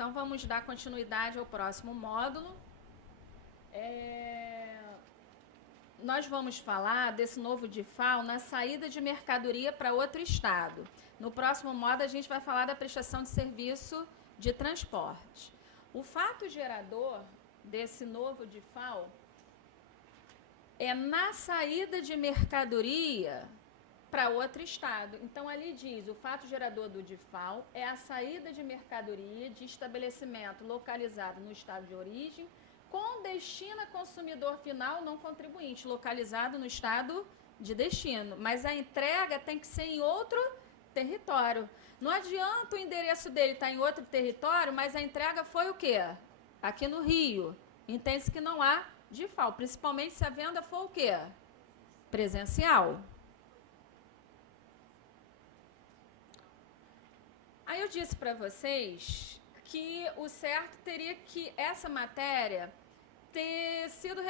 Então, vamos dar continuidade ao próximo módulo. Nós vamos falar desse novo DIFAL na saída de mercadoria para outro estado. No próximo módulo, a gente vai falar da prestação de serviço de transporte. O fato gerador desse novo DIFAL é na saída de mercadoria para outro estado. Então, ali diz, o fato gerador do DIFAL é a saída de mercadoria de estabelecimento localizado no estado de origem, com destino a consumidor final não contribuinte, localizado no estado de destino. Mas a entrega tem que ser em outro território. Não adianta o endereço dele estar em outro território, mas a entrega foi o quê? Aqui no Rio. Entende-se que não há DIFAL, principalmente se a venda for o quê? Presencial. Aí eu disse para vocês que o certo teria que essa matéria ter sido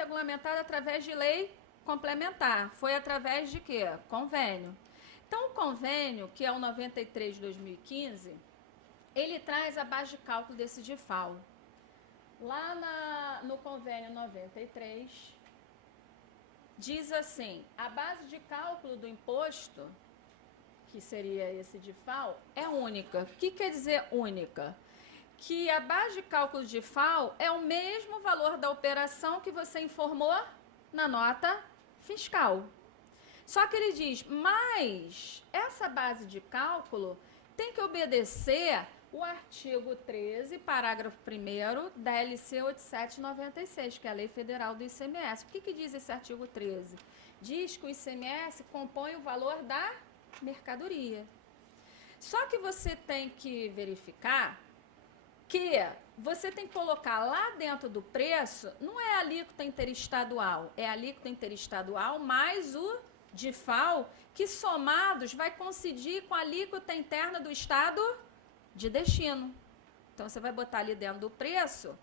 regulamentada através de lei complementar. Foi através de quê? Convênio. Então, o convênio, que é o 93 de 2015, ele traz a base de cálculo desse DIFAL. Lá no convênio 93, diz assim, a base de cálculo do imposto, que seria esse DIFAL, é única. O que quer dizer única? Que a base de cálculo de DIFAL é o mesmo valor da operação que você informou na nota fiscal. Só que ele diz, mas essa base de cálculo tem que obedecer o artigo 13, parágrafo 1º da LC 8796, que é a Lei Federal do ICMS. O que diz esse artigo 13? Diz que o ICMS compõe o valor da mercadoria. Só que você tem que verificar que você tem que colocar lá dentro do preço, não é a alíquota interestadual, é a alíquota interestadual mais o DIFAL, que somados vai coincidir com a alíquota interna do estado de destino. Então, você vai botar ali dentro do preço,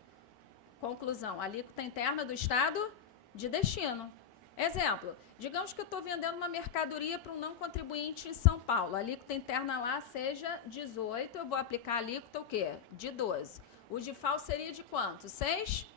conclusão, alíquota interna do estado de destino. Exemplo, digamos que eu estou vendendo uma mercadoria para um não contribuinte em São Paulo. A alíquota interna lá seja 18, eu vou aplicar a alíquota o quê? De 12. O DIFAL seria de quanto? 6%.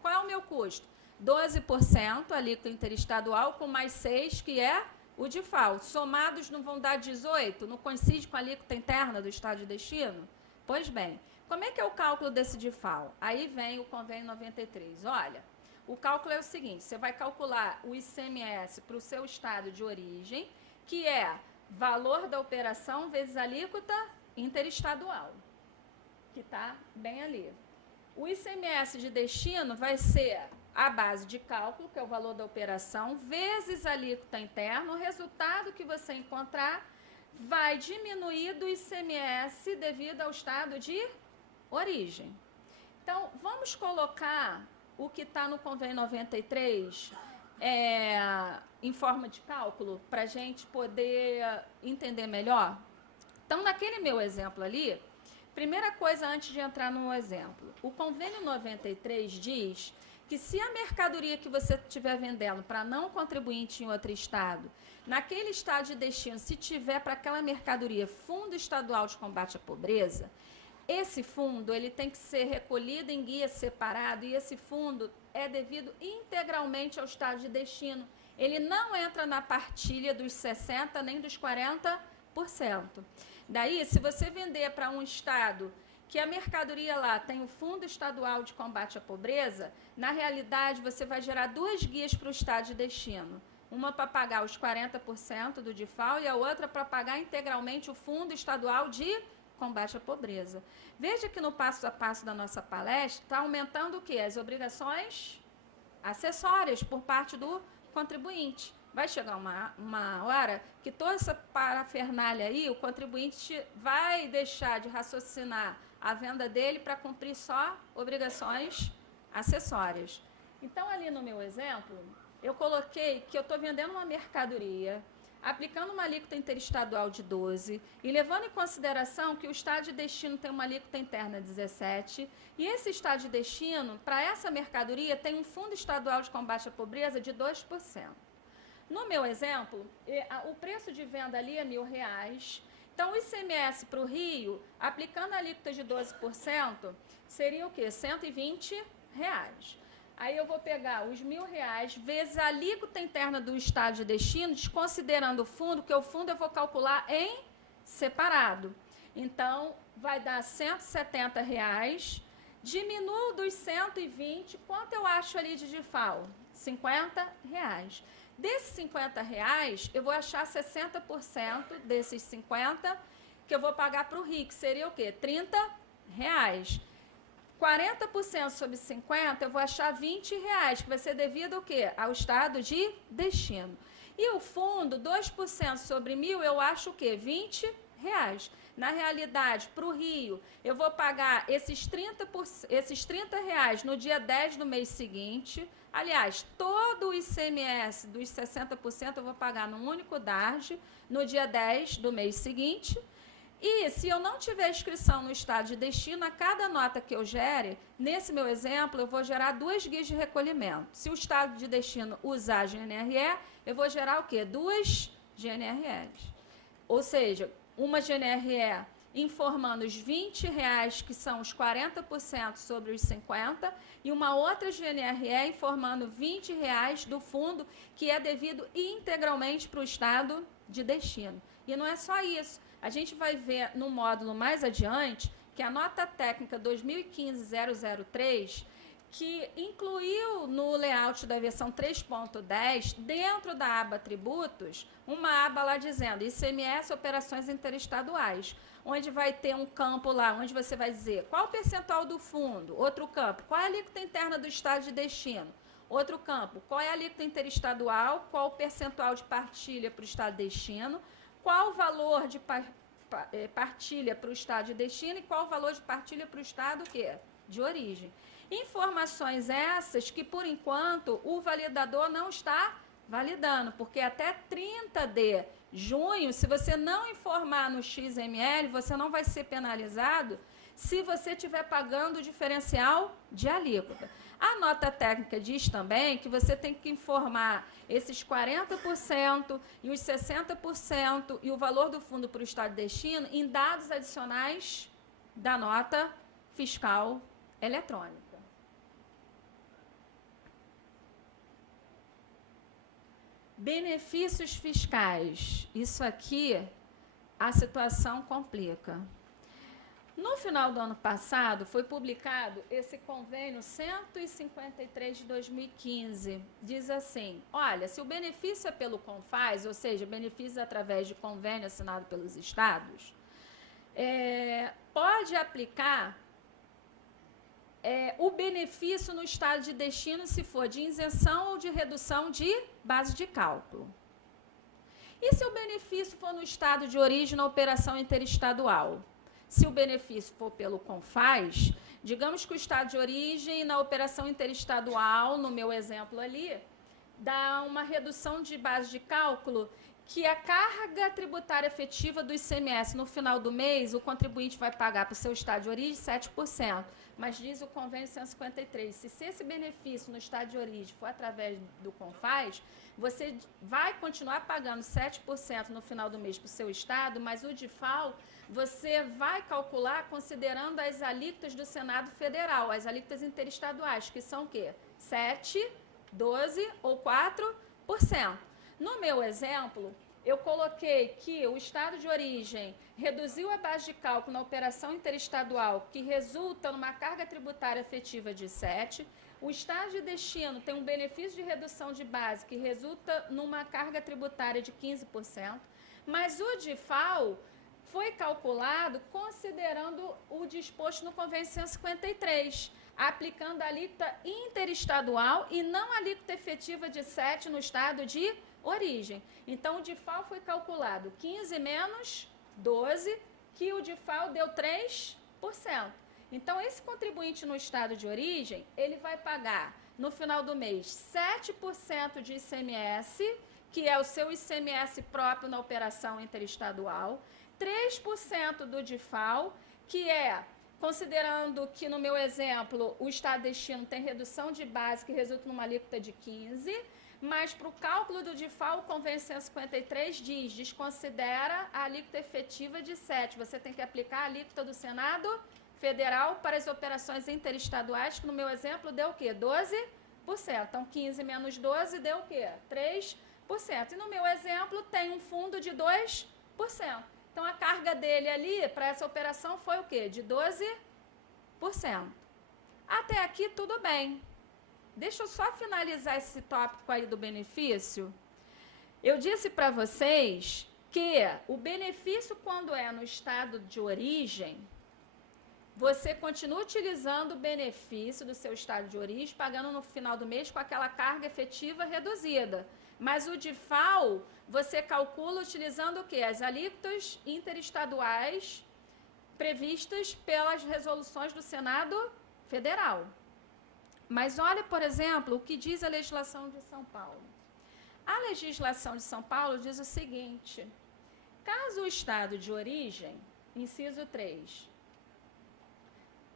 Qual é o meu custo? 12%, alíquota interestadual, com mais 6, que é o DIFAL. Somados não vão dar 18? Não coincide com a alíquota interna do estado de destino? Pois bem, como é que é o cálculo desse DIFAL? Aí vem o convênio 93. Olha, o cálculo é o seguinte, você vai calcular o ICMS para o seu estado de origem, que é valor da operação vezes alíquota interestadual, que está bem ali. O ICMS de destino vai ser a base de cálculo, que é o valor da operação, vezes a alíquota interna. O resultado que você encontrar vai diminuir do ICMS devido ao estado de origem. Então, vamos colocar o que está no convênio 93 em forma de cálculo, para a gente poder entender melhor. Então, naquele meu exemplo ali, primeira coisa antes de entrar no exemplo, o convênio 93 diz que se a mercadoria que você estiver vendendo para não contribuinte em outro estado, naquele estado de destino, se tiver para aquela mercadoria Fundo Estadual de Combate à Pobreza, esse fundo ele tem que ser recolhido em guia separado e esse fundo é devido integralmente ao estado de destino. Ele não entra na partilha dos 60% nem dos 40%. Daí, se você vender para um estado que a mercadoria lá tem o Fundo Estadual de Combate à Pobreza, na realidade você vai gerar duas guias para o estado de destino. Uma para pagar os 40% do DIFAL e a outra para pagar integralmente o Fundo Estadual de Combate à Pobreza. Veja que no passo a passo da nossa palestra está aumentando o quê? As obrigações acessórias por parte do contribuinte. Vai chegar uma hora que toda essa parafernália aí, o contribuinte vai deixar de raciocinar a venda dele para cumprir só obrigações acessórias. Então, ali no meu exemplo, eu coloquei que eu estou vendendo uma mercadoria, aplicando uma alíquota interestadual de 12% e levando em consideração que o estado de destino tem uma alíquota interna de 17%, e esse estado de destino, para essa mercadoria, tem um Fundo Estadual de Combate à Pobreza de 2%. No meu exemplo, o preço de venda ali é R$ 1.000 Então, o ICMS para o Rio, aplicando a alíquota de 12%, seria o quê? R$120. Aí eu vou pegar os R$1.000 vezes a alíquota interna do estado de destino, desconsiderando o fundo, porque o fundo eu vou calcular em separado. Então, vai dar R$170. Diminuo dos 120, quanto eu acho ali de DIFAL? R$50. Desses R$50, eu vou achar 60% desses 50 que eu vou pagar para o Rio, que seria o quê? R$30. 40% sobre 50, eu vou achar R$20, que vai ser devido ao quê? Ao estado de destino. E o fundo, 2% sobre 1.000, eu acho o quê? R$20. Na realidade, para o Rio, eu vou pagar esses R$30 no dia 10 do mês seguinte. Aliás, todo o ICMS dos 60% eu vou pagar num único DARJ no dia 10 do mês seguinte. E se eu não tiver inscrição no estado de destino, a cada nota que eu gere, nesse meu exemplo, eu vou gerar 2 guias de recolhimento. Se o estado de destino usar GNRE, eu vou gerar o quê? 2 GNREs. Ou seja, uma GNRE informando os R$20, que são os 40% sobre os 50%, e uma outra GNRE informando R$20 do fundo, que é devido integralmente para o estado de destino. E não é só isso. A gente vai ver no módulo mais adiante que a nota técnica 2015-003, que incluiu no layout da versão 3.10, dentro da aba tributos, uma aba lá dizendo ICMS operações interestaduais, onde vai ter um campo lá, onde você vai dizer qual o percentual do fundo, outro campo, qual é a alíquota interna do estado de destino, outro campo, qual é a alíquota interestadual, qual o percentual de partilha para o estado de destino, qual o valor de partilha para o estado de destino e qual o valor de partilha para o estado de origem. Informações essas que, por enquanto, o validador não está validando, porque até 30 de junho, se você não informar no XML, você não vai ser penalizado se você estiver pagando o diferencial de alíquota. A nota técnica diz também que você tem que informar esses 40% e os 60% e o valor do fundo para o estado de destino em dados adicionais da nota fiscal eletrônica. Benefícios fiscais. Isso aqui, a situação complica. No final do ano passado, foi publicado esse convênio 153 de 2015. Diz assim, olha, se o benefício é pelo CONFAS, ou seja, benefícios através de convênio assinado pelos estados, pode aplicar o benefício no estado de destino se for de isenção ou de redução de base de cálculo. E se o benefício for no estado de origem na operação interestadual? Se o benefício for pelo CONFAS, digamos que o estado de origem na operação interestadual, no meu exemplo ali, dá uma redução de base de cálculo que a carga tributária efetiva do ICMS no final do mês, o contribuinte vai pagar para o seu estado de origem 7%. Mas diz o convênio 153, se esse benefício no estado de origem for através do CONFAS, você vai continuar pagando 7% no final do mês para o seu estado, mas o DIFAL você vai calcular considerando as alíquotas do Senado Federal, as alíquotas interestaduais, que são o quê? 7%, 12% ou 4%. No meu exemplo, eu coloquei que o estado de origem reduziu a base de cálculo na operação interestadual, que resulta numa carga tributária efetiva de 7%. O estado de destino tem um benefício de redução de base, que resulta numa carga tributária de 15%. Mas o DIFAL foi calculado considerando o disposto no convênio 153, aplicando a alíquota interestadual e não a alíquota efetiva de 7% no estado de origem. Então, o DIFAL foi calculado 15 menos 12, que o DIFAL deu 3%. Então, esse contribuinte no estado de origem, ele vai pagar, no final do mês, 7% de ICMS, que é o seu ICMS próprio na operação interestadual, 3% do DIFAL, que é, considerando que, no meu exemplo, o estado de destino tem redução de base, que resulta numa alíquota de 15%, mas para o cálculo do DIFAL, o Convênio 153 diz, desconsidera a alíquota efetiva de 7. Você tem que aplicar a alíquota do Senado Federal para as operações interestaduais, que no meu exemplo deu o quê? 12%. Então, 15 menos 12 deu o quê? 3%. E no meu exemplo tem um fundo de 2%. Então, a carga dele ali, para essa operação, foi o quê? De 12%. Até aqui, tudo bem. Deixa eu só finalizar esse tópico aí do benefício. Eu disse para vocês que o benefício, quando é no estado de origem, você continua utilizando o benefício do seu estado de origem, pagando no final do mês com aquela carga efetiva reduzida. Mas o DIFAL, você calcula utilizando o quê? As alíquotas interestaduais previstas pelas resoluções do Senado Federal. Mas olha, por exemplo, o que diz a legislação de São Paulo. A legislação de São Paulo diz o seguinte: caso o estado de origem, inciso 3,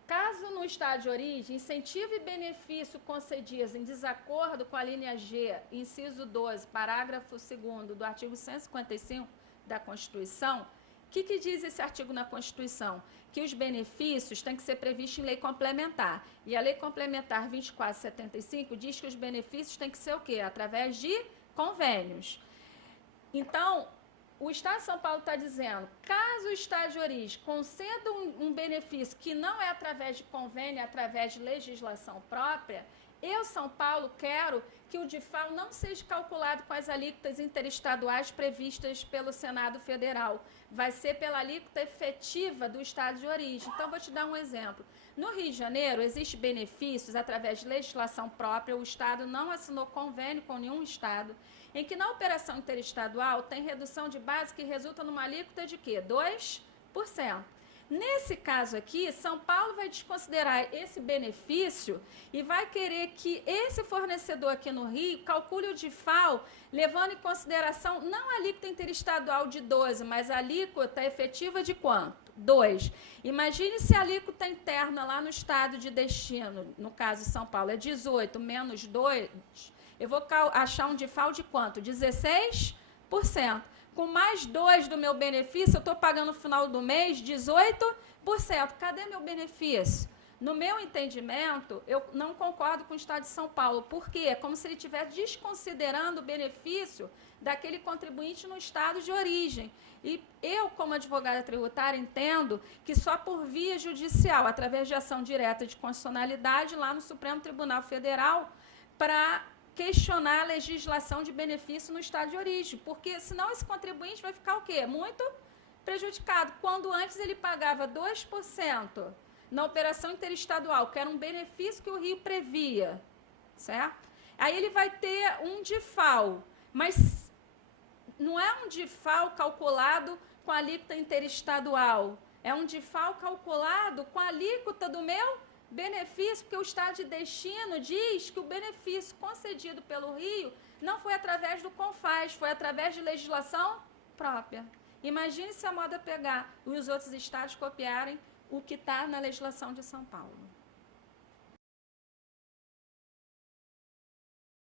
caso no estado de origem, incentivo e benefício concedidos em desacordo com a linha G, inciso 12, parágrafo 2º do artigo 155 da Constituição, o que diz esse artigo na Constituição? Que os benefícios têm que ser previstos em lei complementar. E a lei complementar 2475 diz que os benefícios têm que ser o quê? Através de convênios. Então, o Estado de São Paulo está dizendo, caso o Estado de origem conceda um benefício que não é através de convênio, é através de legislação própria, eu, São Paulo, quero que o DIFAL não seja calculado com as alíquotas interestaduais previstas pelo Senado Federal. Vai ser pela alíquota efetiva do Estado de origem. Então, vou te dar um exemplo. No Rio de Janeiro, existem benefícios através de legislação própria, o Estado não assinou convênio com nenhum Estado, em que na operação interestadual tem redução de base que resulta numa alíquota de quê? 2%. Nesse caso aqui, São Paulo vai desconsiderar esse benefício e vai querer que esse fornecedor aqui no Rio calcule o DIFAL, levando em consideração não a alíquota interestadual de 12, mas a alíquota efetiva de quanto? 2. Imagine se a alíquota interna lá no estado de destino, no caso de São Paulo, é 18 menos 2, eu vou achar um DIFAL de quanto? 16%. Com mais 2 do meu benefício, eu estou pagando no final do mês 18%. Cadê meu benefício? No meu entendimento, eu não concordo com o Estado de São Paulo. Por quê? É como se ele estivesse desconsiderando o benefício daquele contribuinte no estado de origem. E eu, como advogada tributária, entendo que só por via judicial, através de ação direta de constitucionalidade, lá no Supremo Tribunal Federal, para questionar a legislação de benefício no estado de origem, porque senão esse contribuinte vai ficar o quê? Muito prejudicado, quando antes ele pagava 2% na operação interestadual, que era um benefício que o Rio previa, certo? Aí ele vai ter um DIFAL, mas não é um DIFAL calculado com a alíquota interestadual, é um DIFAL calculado com a alíquota do meu benefício, porque o estado de destino diz que o benefício concedido pelo Rio não foi através do CONFAS, foi através de legislação própria. Imagine se a moda pegar e os outros estados copiarem o que está na legislação de São Paulo.